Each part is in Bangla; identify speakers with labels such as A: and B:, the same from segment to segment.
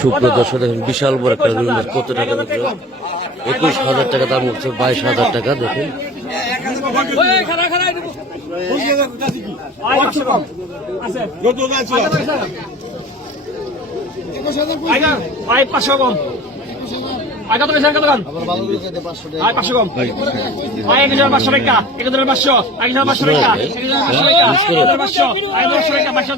A: সুপ্রদর্শক দেখেন বিশাল বড় একটা রুই মাছ কত টাকা বিক্রি একুশ হাজার টাকা দাম হচ্ছে বাইশ হাজার টাকা দেখুন।
B: পাঁচশো কম। আয় কত কইছেন কত কম আয় পাঁচশো কম। আয় এক হাজার পাঁচশো টাকা এক হাজার পাঁচশো এক হাজার পাঁচশো টাকা এক হাজার পাঁচশো টাকা। এক হাজার পাঁচশো আয় পাঁচশো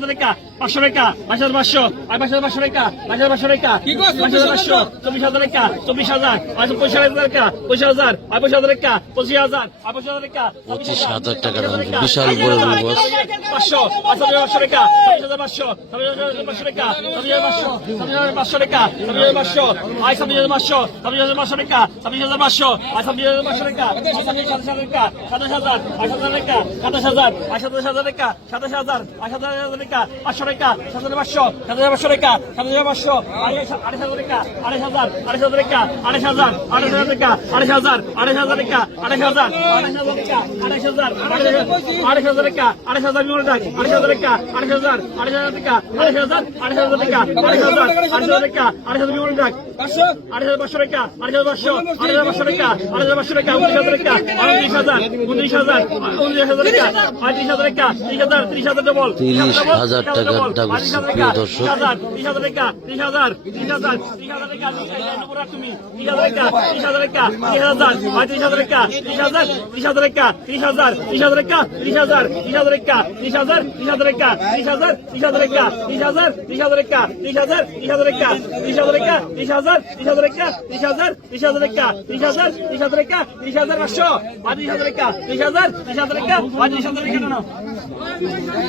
B: টাকা পাঁচশো টাকা পাঁচ হাজার পাঁচশো আয় পাঁচ হাজার পাঁচশো টাকা পাঁচ হাজার পাঁচশো টাকা পাঁচ হাজার পাঁচশো চব্বিশ হাজার টাকা চব্বিশ হাজার আয় পঁচিশ হাজার টাকা পঁচিশ হাজার আয় পঁচিশ হাজার টাকা পঁচিশ হাজার আয় পঁচিশ হাজার টাকা
A: পঁচিশ হাজার টাকা বিশাল বড় রুই
B: পাঁচশো পাঁচ হাজার পাঁচশো টাকা ছাব্বিশ হাজার পাঁচশো ছাব্বিশ হাজার পাঁচশো টাকা ছাব্বিশ হাজার পাঁচশো ছাব্বিশ হাজার পাঁচশো টাকা ছাব্বিশ হাজার পাঁচশো আয় ছাব্বিশ হাজার পাঁচশো ছাব্বিশ হাজার পাঁচশো ছাব্বিশ হাজার পাঁচশো আয় ছাব্বিশ হাজার পাঁচশো টাকা সাতাশ হাজার সাতাশ হাজার আয় সাতাশ হাজার আয় সাতাশ হাজার আয় হাজার টাকা সাতাশ হাজার আয় হাজার টাকা পাঁচশো টাকা সাত হাজার পাঁচশো সাত হাজার পাঁচশো টাকা সাত হাজার পাঁচশো আড়াইশ হাজার টাকা আড়াইশ হাজার আড়াইশ হাজার টাকা আড়াইশ হাজার আড়াইশ হাজার টাকা আড়াইশ হাজার আড়াইশ হাজার টাকা আড়াইশ হাজার আড়াইশ হাজার টাকা আড়াইশ হাজার আড়াইশ হাজার টাকা আড়াইশ হাজার বিমল টাকা আড়াইশ হাজার টাকা আড়াইশ হাজার আড়াইশ হাজার টাকা আড়াইশ হাজার আড়াইশ হাজার টাকা আড়াইশ হাজার আড়াইশ হাজার টাকা আড়াইশ হাজার বিমল টাকা আড়াইশ হাজার পাঁচশো টাকা আড়াইশ হাজার পাঁচশো আড়াইশ হাজার পাঁচশো টাকা আড়াইশ হাজার পাঁচশো টাকা উনিশ হাজার টাকা উনত্রিশ হাজার উনত্রিশ হাজার উনত্রিশ হাজার টাকা আটত্রিশ হাজার টাকা তিরিশ হাজার
A: টাকার ডাবল প্রিয় দর্শক
B: হাজার হাজার হাজার হাজার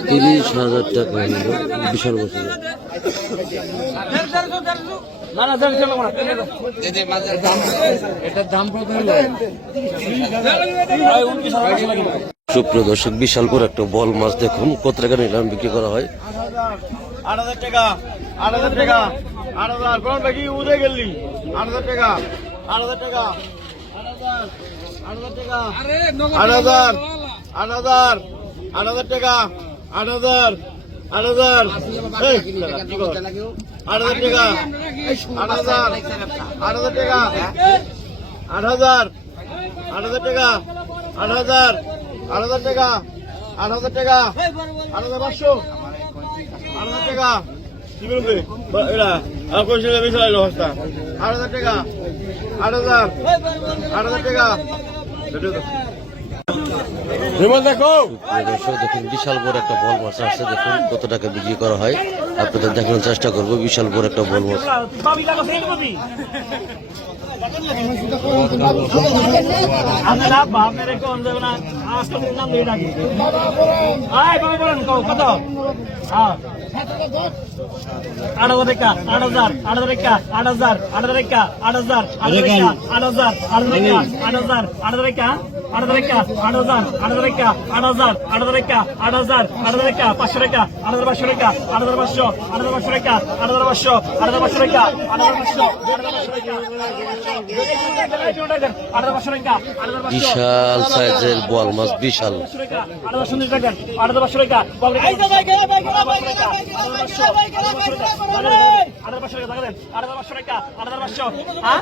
B: তিরিশ হাজার টাকা
A: বিশাল বছর সুপ্রিয় দর্শক করে একটা বল মাছ দেখুন। কত টাকা নিলাম বিক্রি করা হয়?
C: আট হাজার টাকা, আট হাজার টাকা, আট হাজার। কোন বাকি উদে গেলি? আট হাজার টাকা, আট হাজার টাকা, আট হাজার আট হাজার আট হাজার আট হাজার। আট হাজার টাকা আট হাজার আট হাজার আট হাজার টাকা আট হাজার আট হাজার টাকা আট হাজার আট হাজার টাকা আট হাজার আট হাজার টাকা আট হাজার টাকা আট হাজার পাঁচশো আট হাজার টাকা আট হাজার টাকা আট হাজার আট হাজার টাকা
A: দর্শক দেখুন বিশাল বড় একটা বল মাছ আসছে দেখুন কত টাকা বিক্রি করা হয়। আপনাদের দেখানোর চেষ্টা করব বিশাল বড় একটা বল মাছ।
B: কত আট হাজার রেখা আট হাজার আট হাজার রেখা আট হাজার আট হাজার রেখা আট হাজার আট হাজার রেখা আট হাজার আট হাজার রেখা আট হাজার আট হাজার আট হাজার আট হাজার আট হাজার আট হাজার আট হাজার আট হাজার আট হাজার পাঁচশো আট হাজার পাঁচশো আট হাজার পাঁচশো আট হাজার পাঁচশো আট হাজার পাঁচশো আট হাজার পাঁচশো আট হাজার পাঁচশো
A: বিশাল সাইজের বোয়াল মাছ বিশাল
B: আট হাজার পাঁচশো আট হাজার পাঁচশো আট হাজার পাঁচশো টাকা আট হাজার পাঁচশো টাকা আট পাঁচশো হ্যাঁ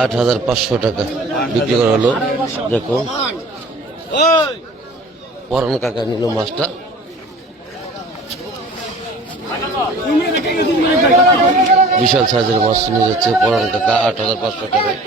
A: আট হাজার পাঁচশো টাকা বিক্রি করা হলো। দেখুন। পরান কাকা নিল মাছটা। বিশাল সাইজের মাছ নিয়ে যাচ্ছে পরান কাকা, আট হাজার পাঁচশো টাকায়